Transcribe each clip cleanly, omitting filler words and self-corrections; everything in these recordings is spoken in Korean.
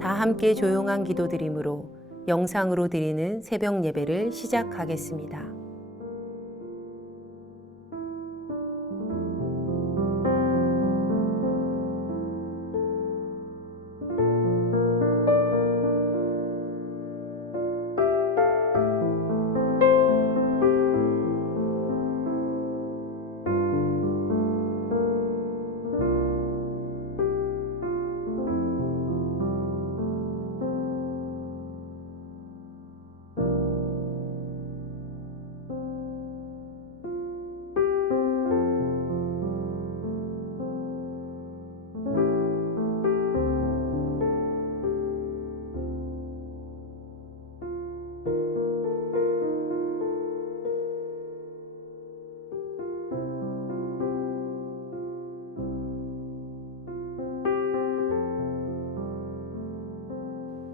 다 함께 조용한 기도드림으로 영상으로 드리는 새벽 예배를 시작하겠습니다.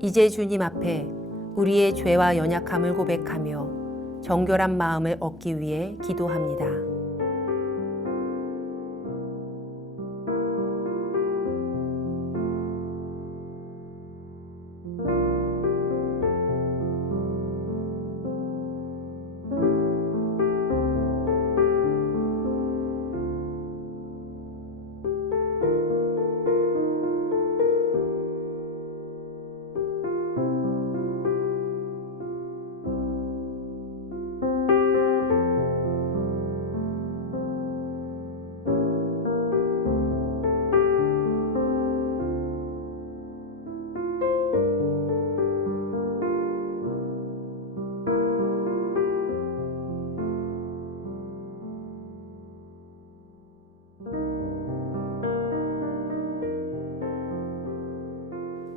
이제 주님 앞에 우리의 죄와 연약함을 고백하며 정결한 마음을 얻기 위해 기도합니다.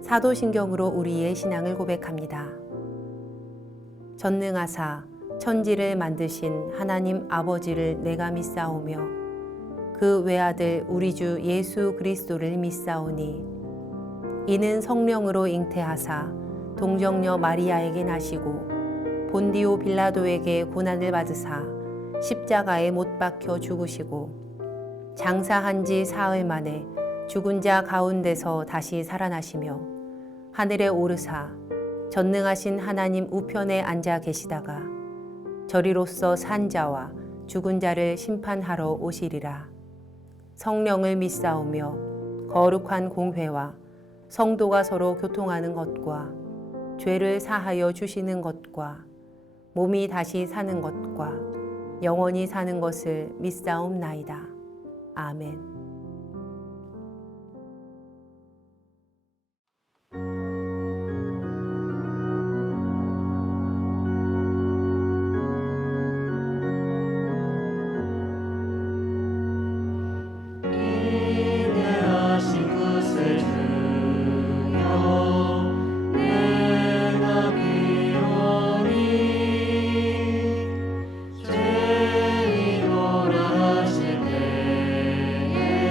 사도신경으로 우리의 신앙을 고백합니다. 전능하사 천지를 만드신 하나님 아버지를 내가 믿사오며 그 외아들 우리 주 예수 그리스도를 믿사오니 이는 성령으로 잉태하사 동정녀 마리아에게 나시고 본디오 빌라도에게 고난을 받으사 십자가에 못 박혀 죽으시고 장사한 지 사흘 만에 죽은 자 가운데서 다시 살아나시며 하늘에 오르사 전능하신 하나님 우편에 앉아 계시다가 저리로서 산 자와 죽은 자를 심판하러 오시리라. 성령을 믿사오며 거룩한 공회와 성도가 서로 교통하는 것과 죄를 사하여 주시는 것과 몸이 다시 사는 것과 영원히 사는 것을 믿사옵나이다. 아멘. 죄인 오라 하실 때에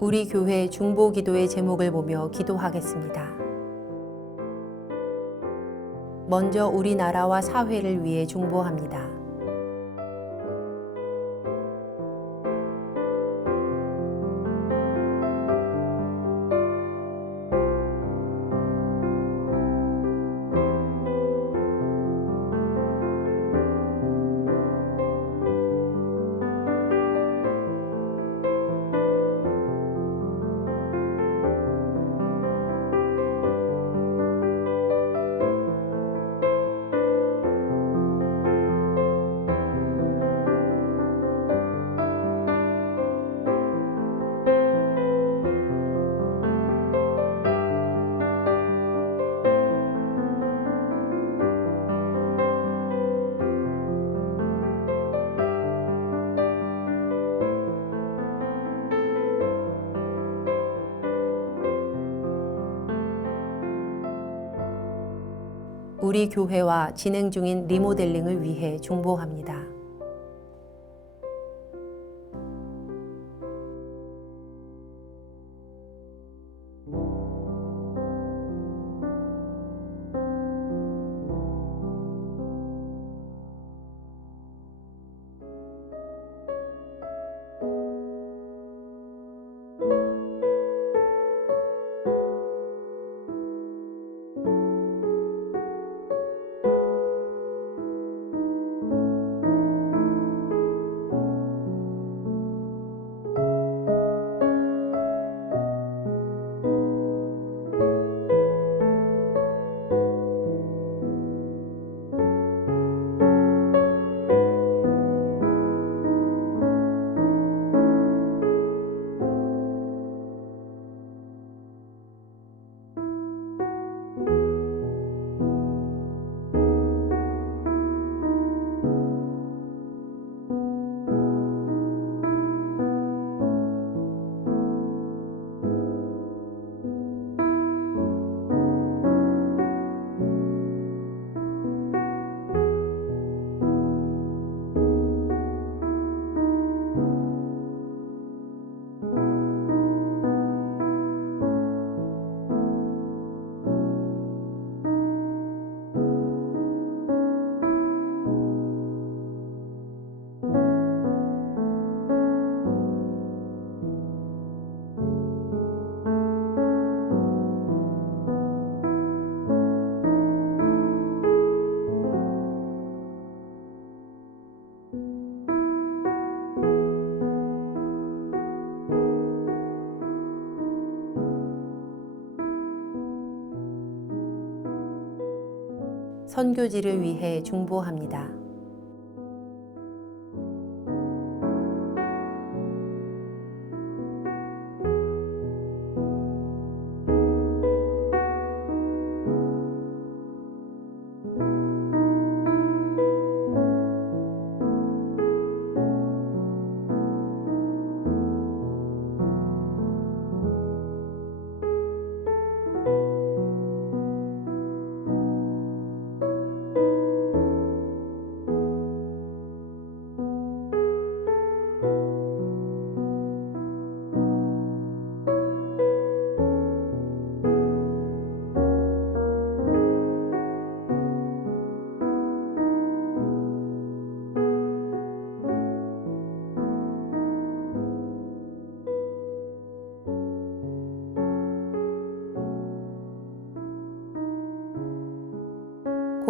우리 교회 중보 기도의 제목을 보며 기도하겠습니다. 먼저 우리나라와 사회를 위해 중보합니다. 우리 교회와 진행 중인 리모델링을 위해 중보합니다. 선교지를 위해 중보합니다.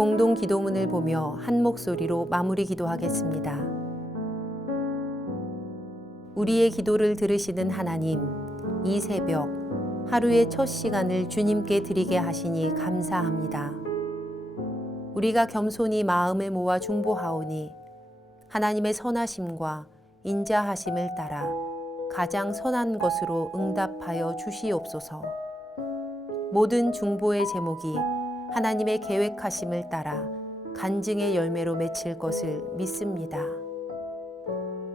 공동 기도문을 보며 한 목소리로 마무리 기도하겠습니다. 우리의 기도를 들으시는 하나님, 이 새벽 하루의 첫 시간을 주님께 드리게 하시니 감사합니다. 우리가 겸손히 마음을 모아 중보하오니 하나님의 선하심과 인자하심을 따라 가장 선한 것으로 응답하여 주시옵소서. 모든 중보의 제목이 하나님의 계획하심을 따라 간증의 열매로 맺힐 것을 믿습니다.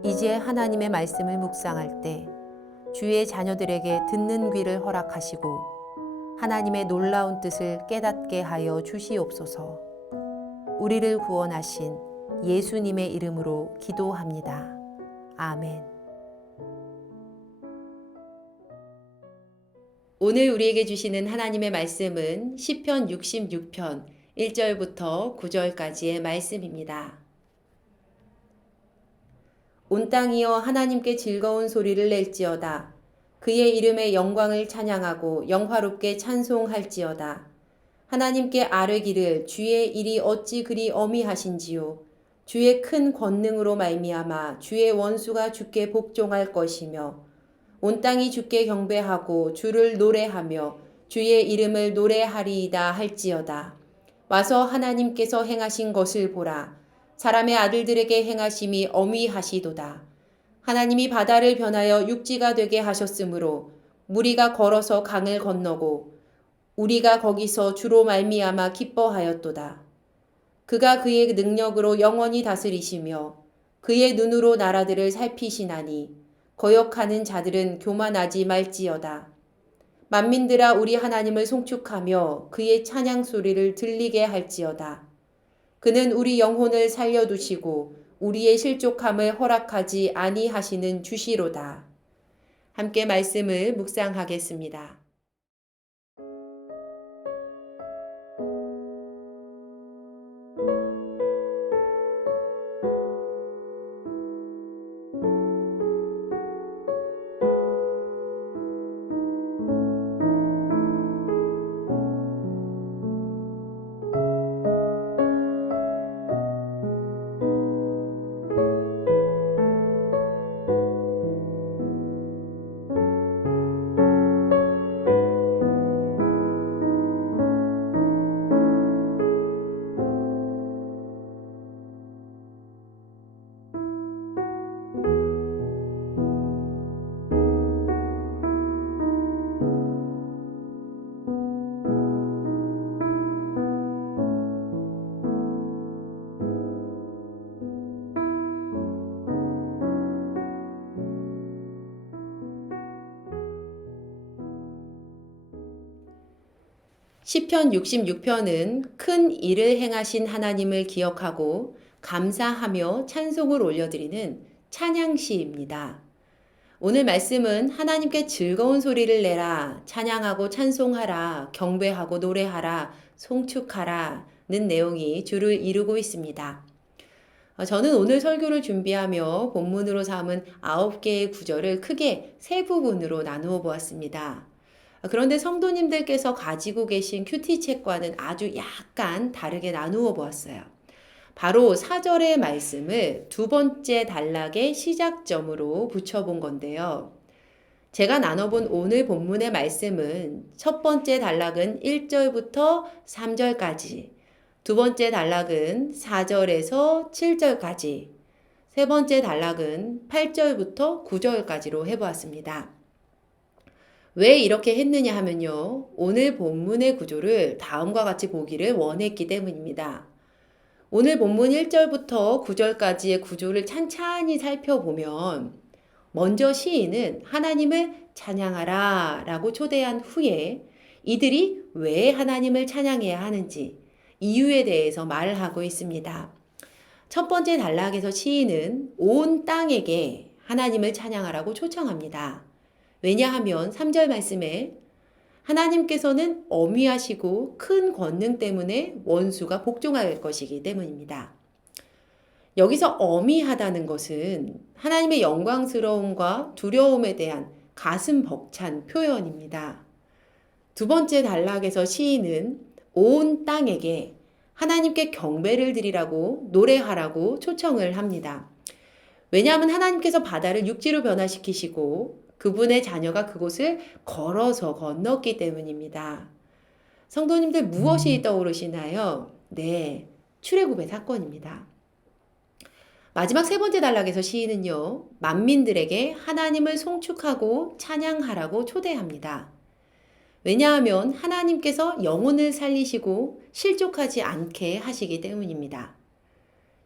이제 하나님의 말씀을 묵상할 때 주의 자녀들에게 듣는 귀를 허락하시고 하나님의 놀라운 뜻을 깨닫게 하여 주시옵소서. 우리를 구원하신 예수님의 이름으로 기도합니다. 아멘. 오늘 우리에게 주시는 하나님의 말씀은 시편 66편 1절부터 9절까지의 말씀입니다. 온 땅이여 하나님께 즐거운 소리를 낼지어다. 그의 이름의 영광을 찬양하고 영화롭게 찬송할지어다. 하나님께 아뢰기를 주의 일이 어찌 그리 어미하신지요. 주의 큰 권능으로 말미암아 주의 원수가 주께 복종할 것이며 온 땅이 주께 경배하고 주를 노래하며 주의 이름을 노래하리이다 할지어다. 와서 하나님께서 행하신 것을 보라. 사람의 아들들에게 행하심이 어미하시도다. 하나님이 바다를 변하여 육지가 되게 하셨으므로 무리가 걸어서 강을 건너고 우리가 거기서 주로 말미암아 기뻐하였도다. 그가 그의 능력으로 영원히 다스리시며 그의 눈으로 나라들을 살피시나니 거역하는 자들은 교만하지 말지어다. 만민들아 우리 하나님을 송축하며 그의 찬양 소리를 들리게 할지어다. 그는 우리 영혼을 살려두시고 우리의 실족함을 허락하지 아니하시는 주시로다. 함께 말씀을 묵상하겠습니다. 시편 66편은 큰 일을 행하신 하나님을 기억하고 감사하며 찬송을 올려드리는 찬양시입니다. 오늘 말씀은 하나님께 즐거운 소리를 내라, 찬양하고 찬송하라, 경배하고 노래하라, 송축하라는 내용이 주를 이루고 있습니다. 저는 오늘 설교를 준비하며 본문으로 삼은 9개의 구절을 크게 세 부분으로 나누어 보았습니다. 그런데 성도님들께서 가지고 계신 큐티책과는 아주 약간 다르게 나누어 보았어요. 바로 4절의 말씀을 두 번째 단락의 시작점으로 붙여본 건데요. 제가 나눠본 오늘 본문의 말씀은 첫 번째 단락은 1절부터 3절까지, 두 번째 단락은 4절에서 7절까지, 세 번째 단락은 8절부터 9절까지로 해보았습니다. 왜 이렇게 했느냐 하면요. 오늘 본문의 구조를 다음과 같이 보기를 원했기 때문입니다. 오늘 본문 1절부터 9절까지의 구조를 찬찬히 살펴보면 먼저 시인은 하나님을 찬양하라 라고 초대한 후에 이들이 왜 하나님을 찬양해야 하는지 이유에 대해서 말을 하고 있습니다. 첫 번째 단락에서 시인은 온 땅에게 하나님을 찬양하라고 초청합니다. 왜냐하면 3절 말씀에 하나님께서는 어미하시고 큰 권능 때문에 원수가 복종할 것이기 때문입니다. 여기서 어미하다는 것은 하나님의 영광스러움과 두려움에 대한 가슴 벅찬 표현입니다. 두 번째 단락에서 시인은 온 땅에게 하나님께 경배를 드리라고 노래하라고 초청을 합니다. 왜냐하면 하나님께서 바다를 육지로 변화시키시고 그분의 자녀가 그곳을 걸어서 건넜기 때문입니다. 성도님들 무엇이 떠오르시나요? 네, 출애굽의 사건입니다. 마지막 세 번째 단락에서 시인은요, 만민들에게 하나님을 송축하고 찬양하라고 초대합니다. 왜냐하면 하나님께서 영혼을 살리시고 실족하지 않게 하시기 때문입니다.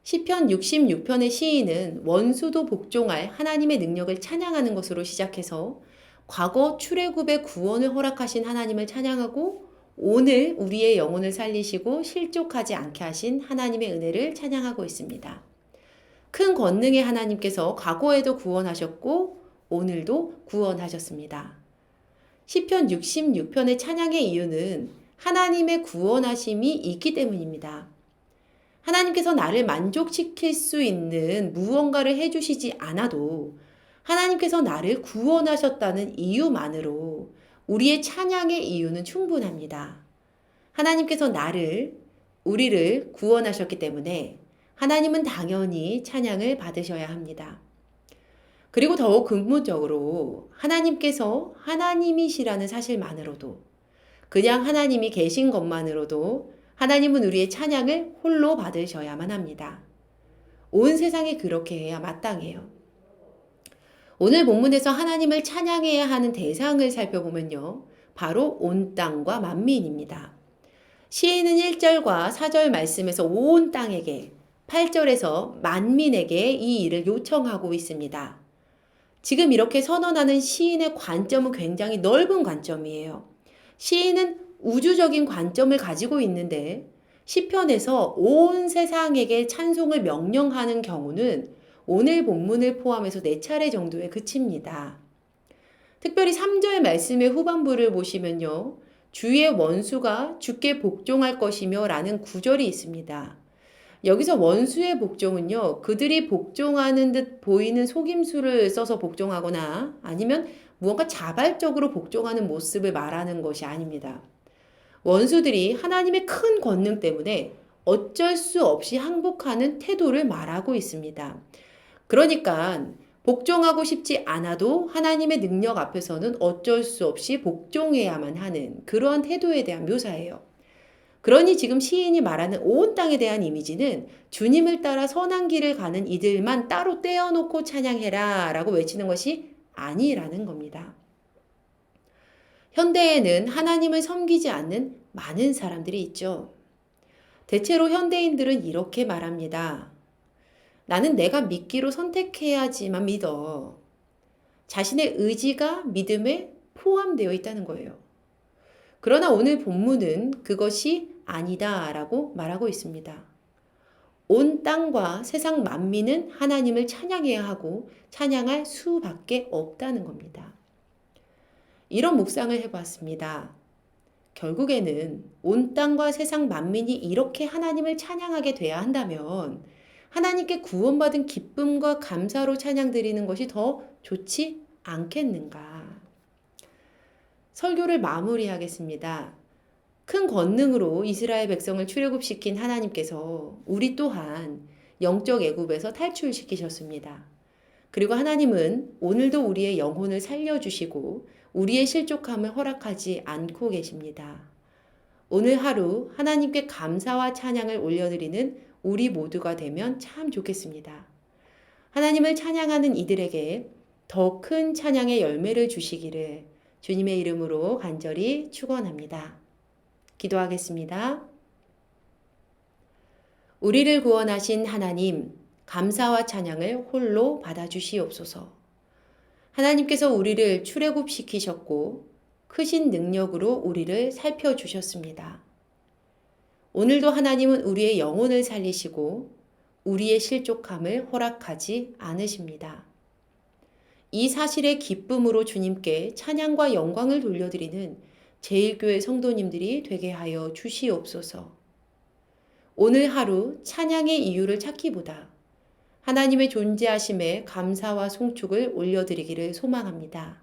시편 66편의 시인은 원수도 복종할 하나님의 능력을 찬양하는 것으로 시작해서 과거 출애굽의 구원을 허락하신 하나님을 찬양하고 오늘 우리의 영혼을 살리시고 실족하지 않게 하신 하나님의 은혜를 찬양하고 있습니다. 큰 권능의 하나님께서 과거에도 구원하셨고 오늘도 구원하셨습니다. 시편 66편의 찬양의 이유는 하나님의 구원하심이 있기 때문입니다. 하나님께서 나를 만족시킬 수 있는 무언가를 해주시지 않아도 하나님께서 나를 구원하셨다는 이유만으로 우리의 찬양의 이유는 충분합니다. 하나님께서 우리를 구원하셨기 때문에 하나님은 당연히 찬양을 받으셔야 합니다. 그리고 더욱 근본적으로 하나님께서 하나님이시라는 사실만으로도, 그냥 하나님이 계신 것만으로도 하나님은 우리의 찬양을 홀로 받으셔야만 합니다. 온 세상이 그렇게 해야 마땅해요. 오늘 본문에서 하나님을 찬양해야 하는 대상을 살펴보면요, 바로 온 땅과 만민입니다. 시인은 1절과 4절 말씀에서 온 땅에게, 8절에서 만민에게 이 일을 요청하고 있습니다. 지금 이렇게 선언하는 시인의 관점은 굉장히 넓은 관점이에요. 시인은 우주적인 관점을 가지고 있는데 시편에서 온 세상에게 찬송을 명령하는 경우는 오늘 본문을 포함해서 4차례 정도에 그칩니다. 특별히 3절 말씀의 후반부를 보시면요, 주의 원수가 주께 복종할 것이며 라는 구절이 있습니다. 여기서 원수의 복종은요, 그들이 복종하는 듯 보이는 속임수를 써서 복종하거나 아니면 무언가 자발적으로 복종하는 모습을 말하는 것이 아닙니다. 원수들이 하나님의 큰 권능 때문에 어쩔 수 없이 항복하는 태도를 말하고 있습니다. 그러니까 복종하고 싶지 않아도 하나님의 능력 앞에서는 어쩔 수 없이 복종해야만 하는 그러한 태도에 대한 묘사예요. 그러니 지금 시인이 말하는 온 땅에 대한 이미지는 주님을 따라 선한 길을 가는 이들만 따로 떼어놓고 찬양해라 라고 외치는 것이 아니라는 겁니다. 현대에는 하나님을 섬기지 않는 많은 사람들이 있죠. 대체로 현대인들은 이렇게 말합니다. 나는 내가 믿기로 선택해야지만 믿어. 자신의 의지가 믿음에 포함되어 있다는 거예요. 그러나 오늘 본문은 그것이 아니다라고 말하고 있습니다. 온 땅과 세상 만민은 하나님을 찬양해야 하고 찬양할 수밖에 없다는 겁니다. 이런 묵상을 해봤습니다. 결국에는 온 땅과 세상 만민이 이렇게 하나님을 찬양하게 돼야 한다면 하나님께 구원받은 기쁨과 감사로 찬양드리는 것이 더 좋지 않겠는가. 설교를 마무리하겠습니다. 큰 권능으로 이스라엘 백성을 출애굽시킨 하나님께서 우리 또한 영적 애굽에서 탈출시키셨습니다. 그리고 하나님은 오늘도 우리의 영혼을 살려주시고 우리의 실족함을 허락하지 않고 계십니다. 오늘 하루 하나님께 감사와 찬양을 올려드리는 우리 모두가 되면 참 좋겠습니다. 하나님을 찬양하는 이들에게 더 큰 찬양의 열매를 주시기를 주님의 이름으로 간절히 축원합니다. 기도하겠습니다. 우리를 구원하신 하나님, 감사와 찬양을 홀로 받아주시옵소서. 하나님께서 우리를 출애굽시키셨고 크신 능력으로 우리를 살펴주셨습니다. 오늘도 하나님은 우리의 영혼을 살리시고 우리의 실족함을 허락하지 않으십니다. 이 사실의 기쁨으로 주님께 찬양과 영광을 돌려드리는 제1교회 성도님들이 되게 하여 주시옵소서. 오늘 하루 찬양의 이유를 찾기보다 하나님의 존재하심에 감사와 송축을 올려드리기를 소망합니다.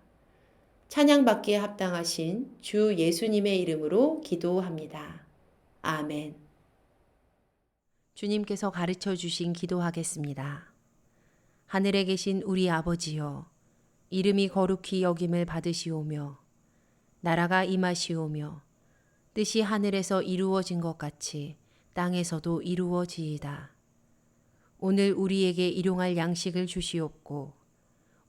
찬양받기에 합당하신 주 예수님의 이름으로 기도합니다. 아멘. 주님께서 가르쳐 주신 기도하겠습니다. 하늘에 계신 우리 아버지여, 이름이 거룩히 여김을 받으시오며 나라가 임하시오며 뜻이 하늘에서 이루어진 것 같이 땅에서도 이루어지이다. 오늘 우리에게 일용할 양식을 주시옵고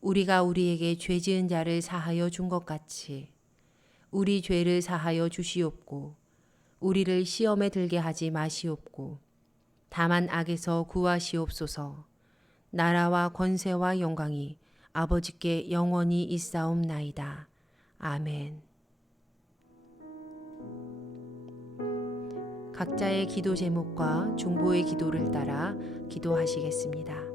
우리가 우리에게 죄 지은 자를 사하여 준 것 같이 우리 죄를 사하여 주시옵고 우리를 시험에 들게 하지 마시옵고 다만 악에서 구하시옵소서. 나라와 권세와 영광이 아버지께 영원히 있사옵나이다. 아멘. 각자의 기도 제목과 중보의 기도를 따라 기도하시겠습니다.